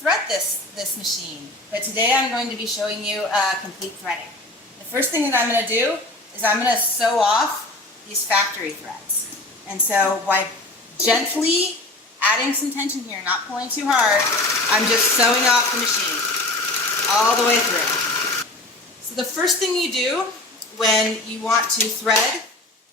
thread this machine, but today I'm going to be showing you complete threading. The first thing that I'm going to do is I'm going to sew off these factory threads. And so by gently adding some tension here, not pulling too hard, I'm just sewing off the machine all the way through. So the first thing you do when you want to thread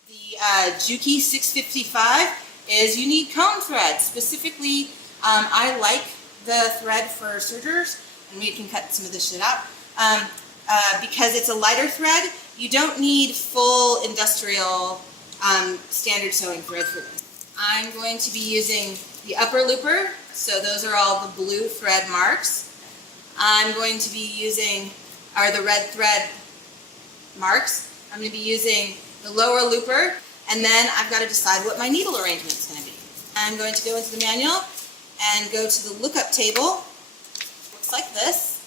the Juki 655 is you need cone thread. Specifically, I like the thread for sergers, and we can cut some of this shit out. Because it's a lighter thread, you don't need full industrial standard sewing thread for this. I'm going to be using the upper looper, so those are all the blue thread marks. I'm going to be using, the red thread marks. I'm going to be using the lower looper, and then I've got to decide what my needle arrangement is going to be. I'm going to go into the manual and go to the lookup table. Looks like this.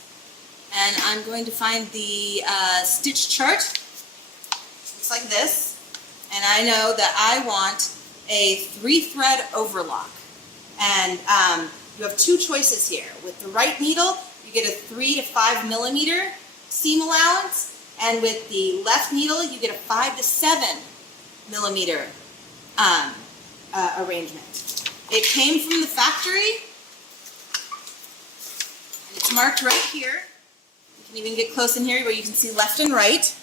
And I'm going to find the stitch chart. Looks like this. And I know that I want a 3-thread overlock. And you have two choices here. With the right needle, you get a 3 to 5 millimeter seam allowance. And with the left needle, you get a 5 to 7 millimeter arrangement. It came from the factory. And it's marked right here. You can even get close in here where you can see left and right.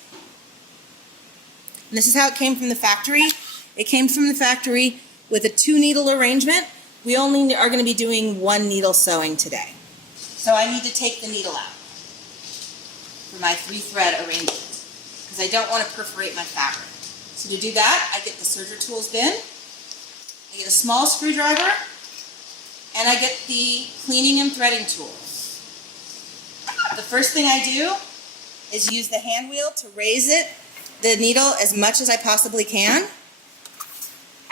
And this is how it came from the factory. It came from the factory with a 2-needle arrangement. We only are going to be doing 1 needle sewing today. So I need to take the needle out for my 3-thread arrangement because I don't want to perforate my fabric. So to do that, I get the serger tools bin, I get a small screwdriver, and I get the cleaning and threading tools. The first thing I do is use the hand wheel to raise the needle as much as I possibly can.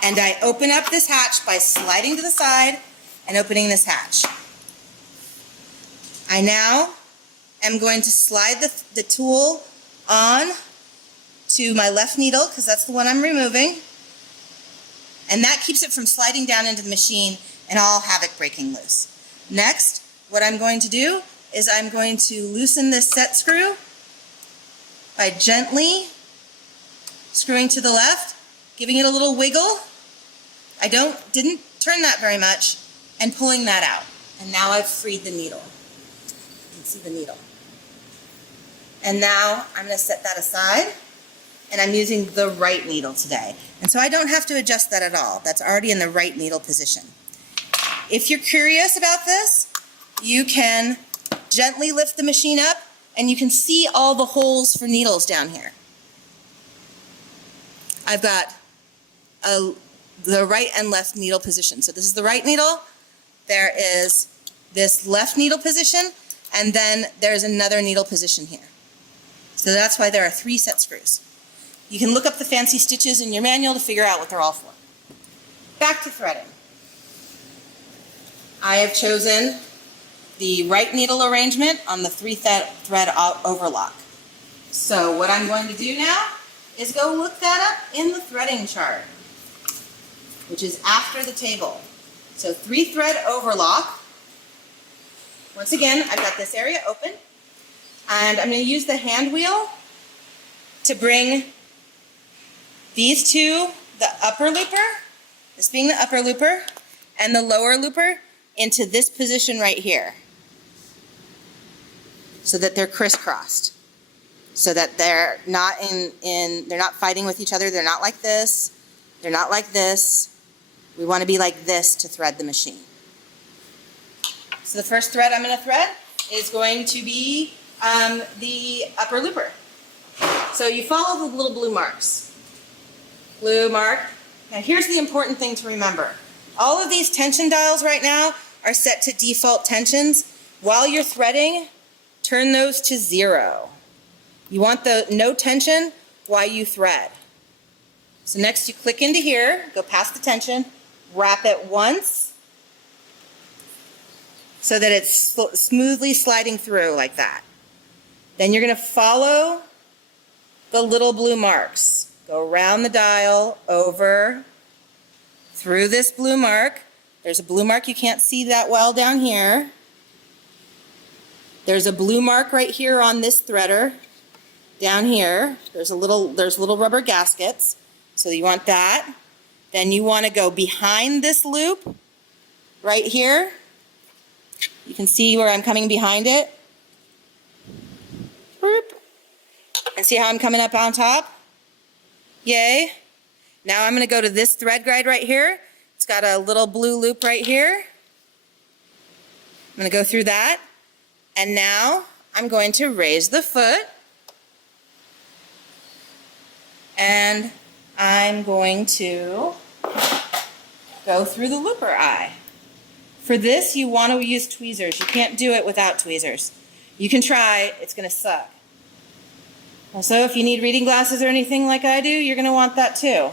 And I open up this hatch by sliding to the side and opening this hatch. I now am going to slide the tool on to my left needle because that's the one I'm removing. And that keeps it from sliding down into the machine and all havoc breaking loose. Next, what I'm going to do is I'm going to loosen this set screw by gently screwing to the left, giving it a little wiggle. I didn't turn that very much, and pulling that out. And now I've freed the needle. You can see the needle. And now I'm going to set that aside, and I'm using the right needle today. And so I don't have to adjust that at all. That's already in the right needle position. If you're curious about this, you can gently lift the machine up, and you can see all the holes for needles down here. I've got the right and left needle position. So this is the right needle, there is this left needle position, and then there's another needle position here. So that's why there are 3 set screws. You can look up the fancy stitches in your manual to figure out what they're all for. Back to threading. I have chosen the right needle arrangement on the 3-thread overlock. So what I'm going to do now is go look that up in the threading chart, which is after the table. So 3-thread overlock. Once again, I've got this area open, and I'm going to use the hand wheel to bring these two, the upper looper, this being the upper looper, and the lower looper into this position right here, so that they're crisscrossed, so that they're not they're not fighting with each other. They're not like this. They're not like this. We want to be like this to thread the machine. So the first thread I'm going to thread is going to be the upper looper. So you follow the little blue marks. Blue mark. Now here's the important thing to remember. All of these tension dials right now are set to default tensions. While you're threading, turn those to 0. You want the no tension while you thread. So next you click into here, go past the tension, wrap it once so that it's smoothly sliding through like that. Then you're going to follow the little blue marks. Go around the dial, over, through this blue mark. There's a blue mark you can't see that well down here. There's a blue mark right here on this threader. Down here, there's little rubber gaskets. So you want that. Then you want to go behind this loop right here. You can see where I'm coming behind it. And see how I'm coming up on top? Yay. Now I'm going to go to this thread guide right here. It's got a little blue loop right here. I'm going to go through that. And now I'm going to raise the foot. And I'm going to go through the looper eye. For this, you want to use tweezers. You can't do it without tweezers. You can try, it's going to suck. Also, if you need reading glasses or anything like I do, you're going to want that too.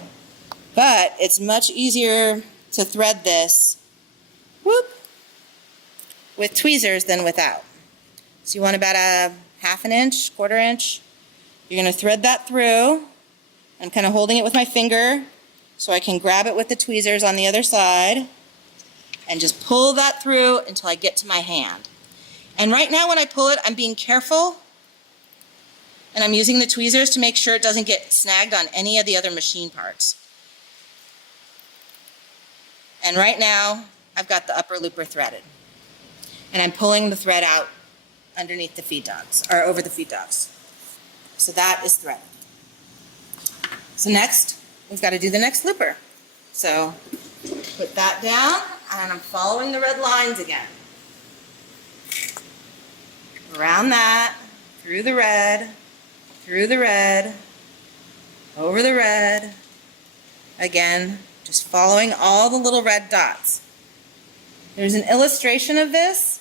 But it's much easier to thread this, with tweezers than without. So you want about a ½ inch, ¼ inch. You're going to thread that through. I'm kind of holding it with my finger so I can grab it with the tweezers on the other side and just pull that through until I get to my hand. And right now when I pull it, I'm being careful. And I'm using the tweezers to make sure it doesn't get snagged on any of the other machine parts. And right now, I've got the upper looper threaded. And I'm pulling the thread out underneath the feed dogs, or over the feed dogs. So that is threaded. So next, we've got to do the next looper. So put that down, and I'm following the red lines again. Around that, through the red, over the red, again, just following all the little red dots. There's an illustration of this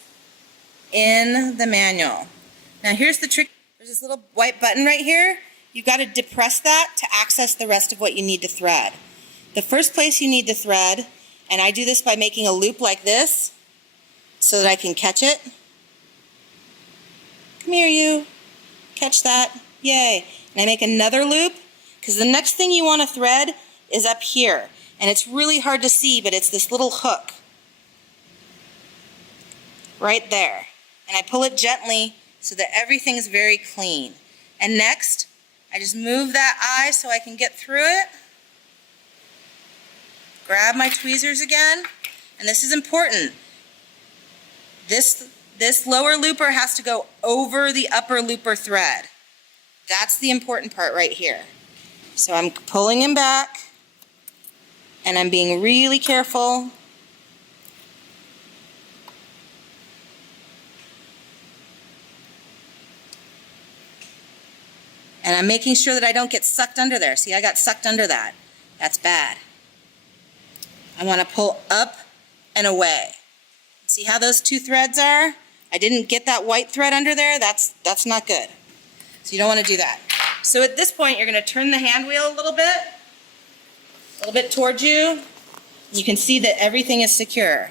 in the manual. Now here's the trick. There's this little white button right here. You've got to depress that to access the rest of what you need to thread. The first place you need to thread, and I do this by making a loop like this so that I can catch it. Come here, you. Catch that. Yay. And I make another loop because the next thing you want to thread is up here. And it's really hard to see, but it's this little hook right there. And I pull it gently so that everything's very clean. And next, I just move that eye so I can get through it. Grab my tweezers again. And this is important. This lower looper has to go over the upper looper thread. That's the important part right here. So I'm pulling him back, and I'm being really careful. And I'm making sure that I don't get sucked under there. See, I got sucked under that. That's bad. I want to pull up and away. See how those two threads are? I didn't get that white thread under there. That's not good. So you don't want to do that. So at this point, you're going to turn the hand wheel a little bit towards you. You can see that everything is secure.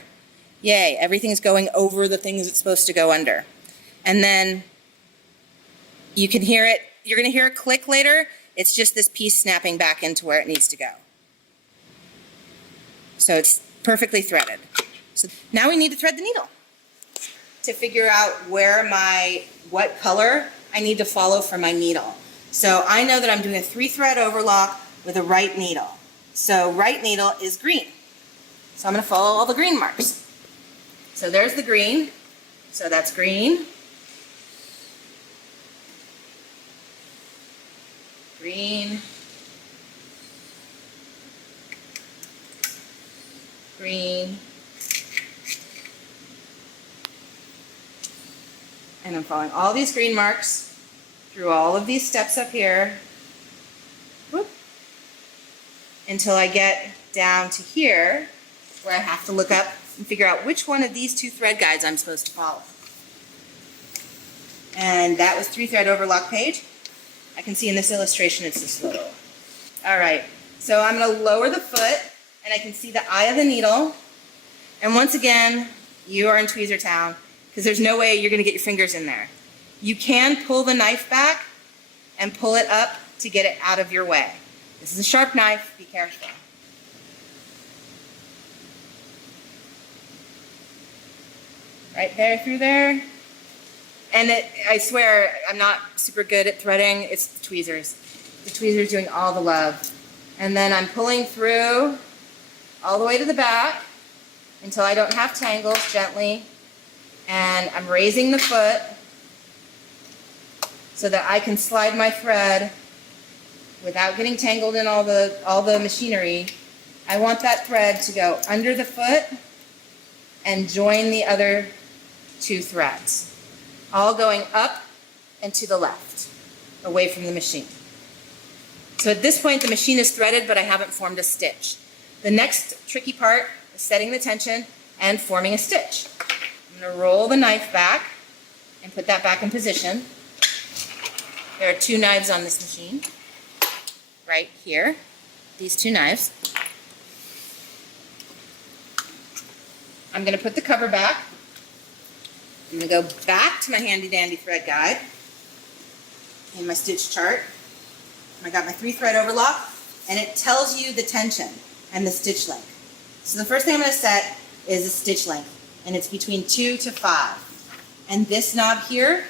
Yay, everything's going over the things it's supposed to go under. And then you can hear it. You're going to hear a click later. It's just this piece snapping back into where it needs to go. So it's perfectly threaded. So now we need to thread the needle to figure out what color I need to follow for my needle. So I know that I'm doing a 3-thread overlock with a right needle. So right needle is green. So I'm going to follow all the green marks. So there's the green. So that's green. Green. Green. And I'm following all these green marks through all of these steps up here, whoop, until I get down to here where I have to look up and figure out which one of these 2 thread guides I'm supposed to follow. And that was 3-thread overlock page. I can see in this illustration it's this little. All right, so I'm going to lower the foot and I can see the eye of the needle. And once again, you are in tweezer town, because there's no way you're going to get your fingers in there. You can pull the knife back and pull it up to get it out of your way. This is a sharp knife, be careful. Right there through there. And I swear, I'm not super good at threading. It's the tweezers. The tweezers doing all the love. And then I'm pulling through all the way to the back until I don't have tangles, gently. And I'm raising the foot so that I can slide my thread without getting tangled in all the machinery. I want that thread to go under the foot and join the other two threads, all going up and to the left, away from the machine. So at this point, the machine is threaded, but I haven't formed a stitch. The next tricky part is setting the tension and forming a stitch. I'm going to roll the knife back and put that back in position. There are two knives on this machine, right here, these two knives. I'm going to put the cover back. I'm going to go back to my handy dandy thread guide and my stitch chart. I got my 3-thread overlock, and it tells you the tension and the stitch length. So the first thing I'm going to set is a stitch length, and it's between 2 to 5. And this knob here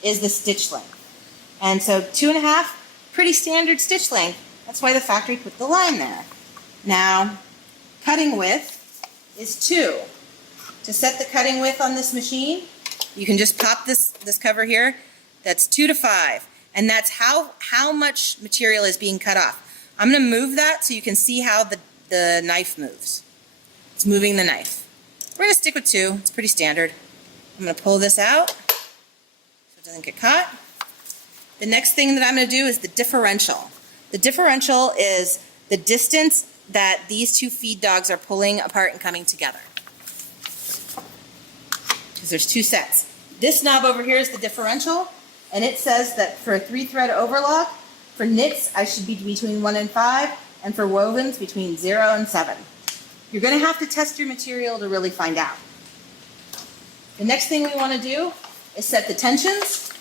is the stitch length. And so 2.5, pretty standard stitch length. That's why the factory put the line there. Now, cutting width is 2. To set the cutting width on this machine, you can just pop this cover here. That's 2 to 5. And that's how much material is being cut off. I'm going to move that so you can see how the knife moves. It's moving the knife. We're going to stick with 2. It's pretty standard. I'm going to pull this out so it doesn't get caught. The next thing that I'm going to do is the differential. The differential is the distance that these two feed dogs are pulling apart and coming together. Because there's 2 sets. This knob over here is the differential. And it says that for a 3-thread overlock, for knits, I should be between 1 and 5, and for wovens, between 0 and 7. You're going to have to test your material to really find out. The next thing we want to do is set the tensions,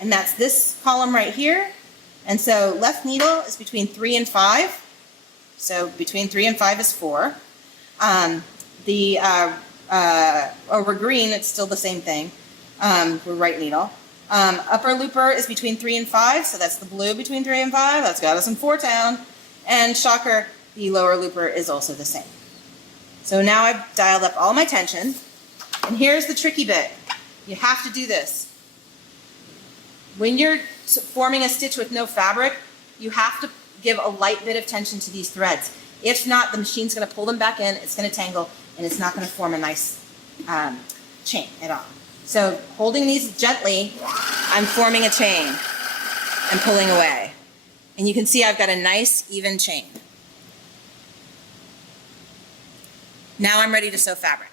and that's this column right here. And so left needle is between 3 and 5. So between 3 and 5 is 4. Over green, it's still the same thing. We're right needle. Upper looper is between 3 and 5, so that's the blue between 3 and 5. That's got us in 4-town. And shocker, the lower looper is also the same. So now I've dialed up all my tension. And here's the tricky bit. You have to do this. When you're forming a stitch with no fabric, you have to give a light bit of tension to these threads. If not, the machine's going to pull them back in, it's going to tangle, and it's not going to form a nice chain at all. So holding these gently, I'm forming a chain and pulling away. And you can see I've got a nice, even chain. Now I'm ready to sew fabric.